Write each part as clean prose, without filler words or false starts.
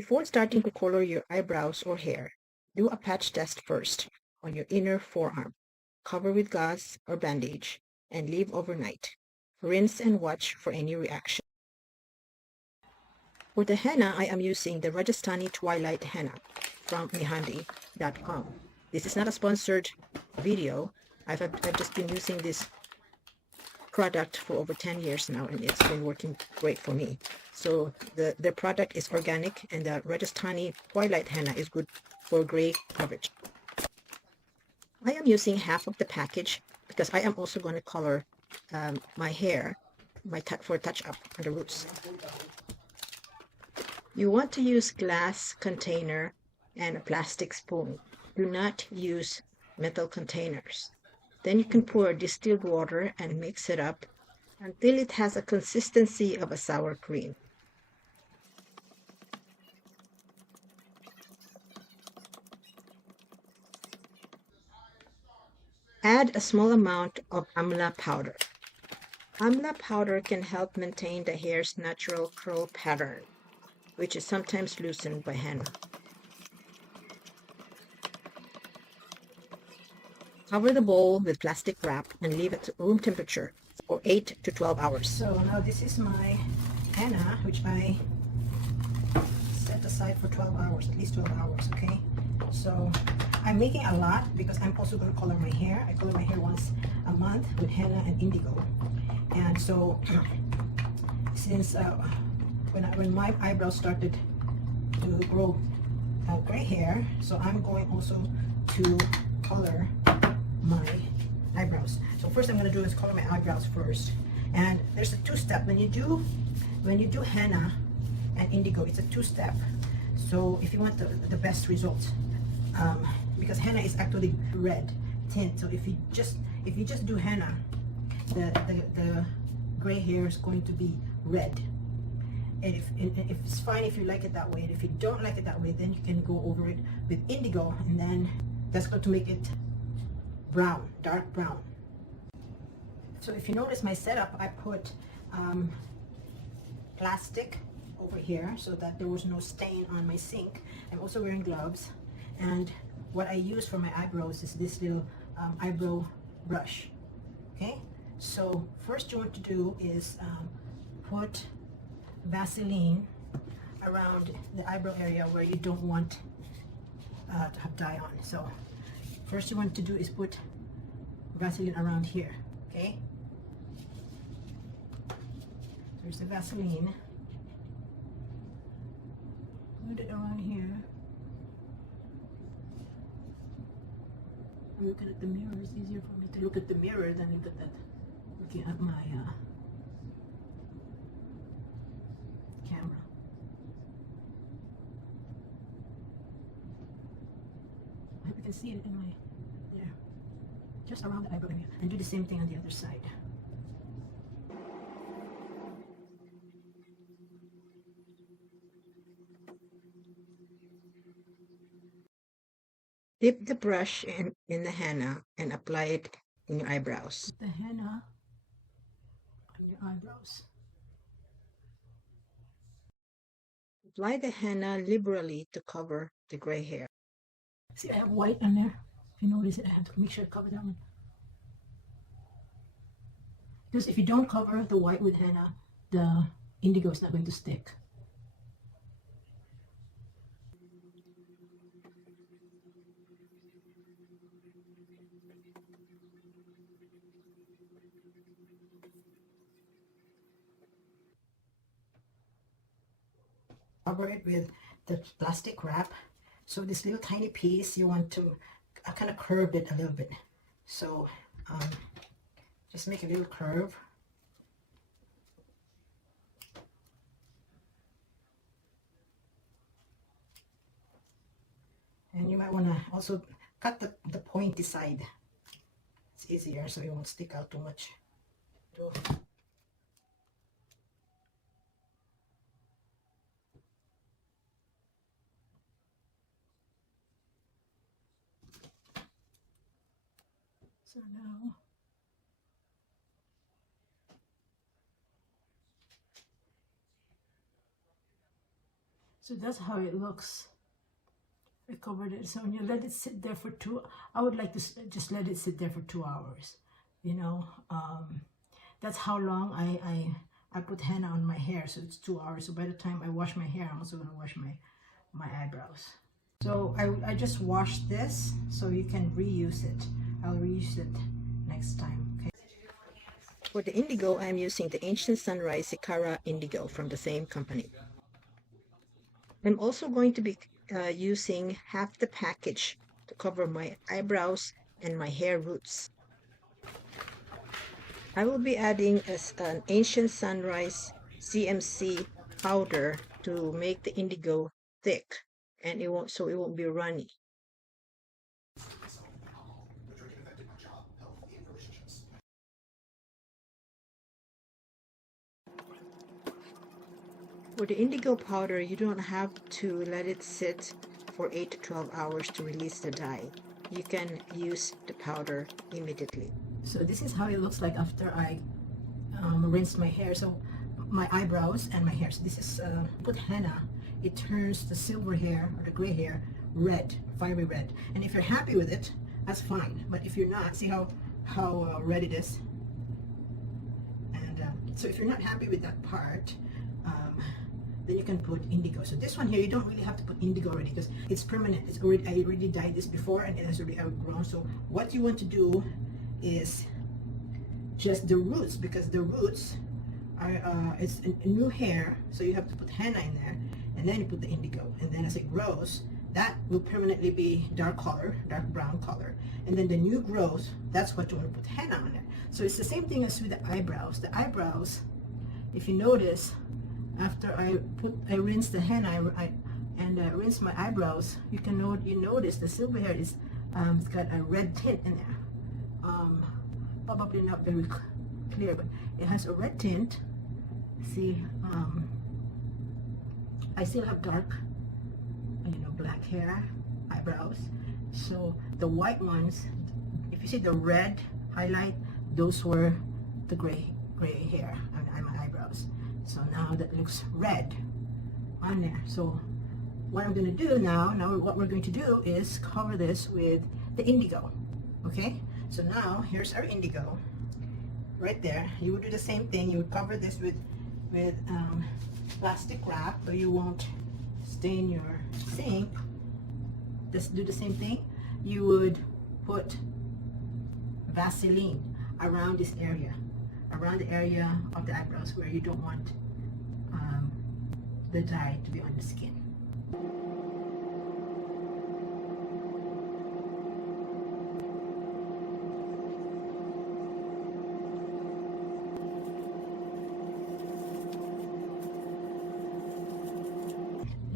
Before starting to color your eyebrows or hair, do a patch test first on your inner forearm. Cover with gauze or bandage and leave overnight. Rinse and watch for any reaction. For the henna, I am using the Rajasthani Twilight Henna from mihandi.com. This is not a sponsored video. I've just been using this product for over 10 years now, and it's been working great for me. So the product is organic, and the Rajasthani Twilight Henna is good for gray coverage. I am using half of the package because I am also going to color my hair for touch up on the roots. You want to use glass container and a plastic spoon. Do not use metal containers. Then you can pour distilled water and mix it up until it has a consistency of a sour cream. Add a small amount of amla powder. Amla powder can help maintain the hair's natural curl pattern, which is sometimes loosened by henna. Cover the bowl with plastic wrap and leave it at room temperature for 8 to 12 hours. So now this is my henna, which I set aside for 12 hours, at least 12 hours, okay? So I'm making a lot because I'm also going to color my hair. I color my hair once a month with henna and indigo. And so since when my eyebrows started to grow gray hair, so I'm going also to color my eyebrows. So first I'm going to do is color my eyebrows first, and there's a two-step. When you do henna and indigo, it's a two-step. So if you want the best results, because henna is actually red tint, so if you just do henna, the gray hair is going to be red. And if it's fine if you like it that way, and if you don't like it that way, then you can go over it with indigo, and then that's going to make it brown, dark brown. So if you notice my setup, I put plastic over here so that there was no stain on my sink. I'm also wearing gloves, and what I use for my eyebrows is this little eyebrow brush. Okay, so first you want to do is put Vaseline around the eyebrow area where you don't want to have dye on. So first you want to do is put Vaseline around here, okay? There's the Vaseline. Put it around here. I'm looking at the mirror. It's easier for me to look at the mirror than looking at my camera. I hope you can see it in my there, just around the eyebrow area, and do the same thing on the other side. Dip the brush in the henna and apply it in your eyebrows. Put the henna on your eyebrows. Apply the henna liberally to cover the gray hair. See, I have white on there. If you notice it, I have to make sure to cover that one. Because if you don't cover the white with henna, the indigo is not going to stick. Cover it with the plastic wrap. So this little tiny piece, you want to kind of curve it a little bit. So just make a little curve. And you might want to also cut the pointy side. It's easier so it won't stick out too much. So now So that's how it looks. I covered it. So when you let it sit there for I would like to just let it sit there for 2 hours. You know, that's how long I put henna on my hair. So it's 2 hours. So by the time I wash my hair, I'm also gonna wash my eyebrows. So I just washed this so you can reuse it. I'll reuse it next time. Okay. For the indigo, I'm using the Ancient Sunrise Sikara Indigo from the same company. I'm also going to be using half the package to cover my eyebrows and my hair roots. I will be adding an Ancient Sunrise CMC powder to make the indigo thick, and it won't be runny. For the indigo powder, you don't have to let it sit for 8 to 12 hours to release the dye. You can use the powder immediately. So this is how it looks like after I rinsed my hair. So my eyebrows and my hair. So this is put henna. It turns the silver hair or the gray hair red, fiery red. And if you're happy with it, that's fine. But if you're not, see how red it is. And so if you're not happy with that part, then you can put indigo. So this one here, you don't really have to put indigo already because it's permanent. I already dyed this before and it has already outgrown. So what you want to do is just the roots, because the roots are it's a new hair, so you have to put henna in there, and then you put the indigo, and then as it grows, that will permanently be dark brown color, and then the new growth, that's what you want to put henna on there. So it's the same thing as with the eyebrows. The eyebrows, if you notice, after I rinse the henna and rinse my eyebrows, you notice the silver hair is it's got a red tint in there. Probably not very clear, but it has a red tint. See, I still have dark, black hair, eyebrows. So the white ones, if you see the red highlight, those were the gray hair on my eyebrows. So now that looks red on there. So what I'm going to do now what we're going to do is cover this with the indigo. Okay, so now here's our indigo right there. You would do the same thing. You would cover this with plastic wrap so you won't stain your sink. Just do the same thing. You would put Vaseline around this area, around the area of the eyebrows where you don't want the dye to be on the skin.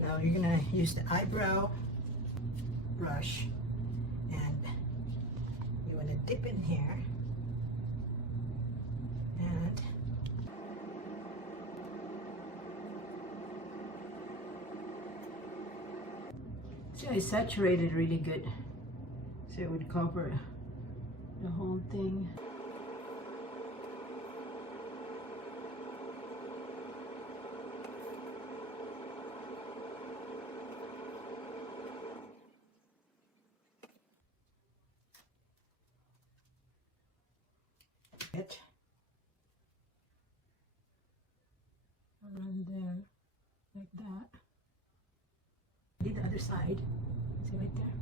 Now you're gonna use the eyebrow brush and you want to dip in here and so I saturated really good so it would cover the whole thing. It around there like that. Did the other side, see right there.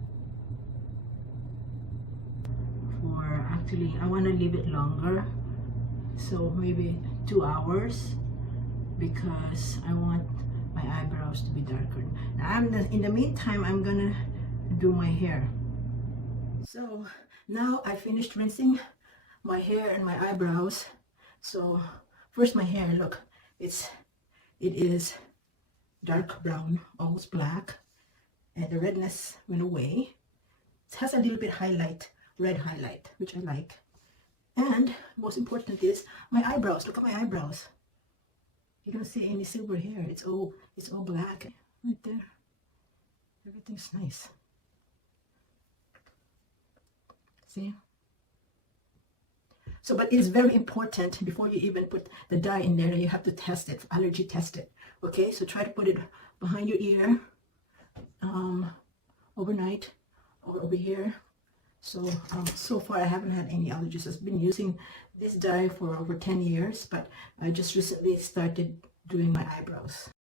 For actually I want to leave it longer, so maybe 2 hours, because I want my eyebrows to be darker. Now in the meantime I'm gonna do my hair. So now I finished rinsing my hair and my eyebrows. So first my hair, look, it is dark brown, almost black, and the redness went away. It has a little bit red highlight, which I like. And most important is my eyebrows. Look at my eyebrows. You don't see any silver hair. It's all black right there. Everything's nice. See? So, but it's very important before you even put the dye in there, you have to test it, allergy test it. Okay, so try to put behind your ear overnight or over here. So so far I haven't had any allergies. I've been using this dye for over 10 years, but I just recently started doing my eyebrows.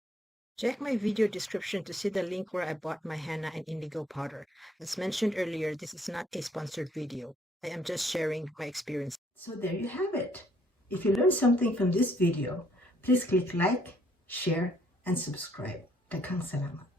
Check my video description to see the link where I bought my henna and indigo powder. As mentioned earlier, this is not a sponsored video. I am just sharing my experience. So there you have it. If you learned something from this video, please click like, share, and subscribe. Daghang salamat.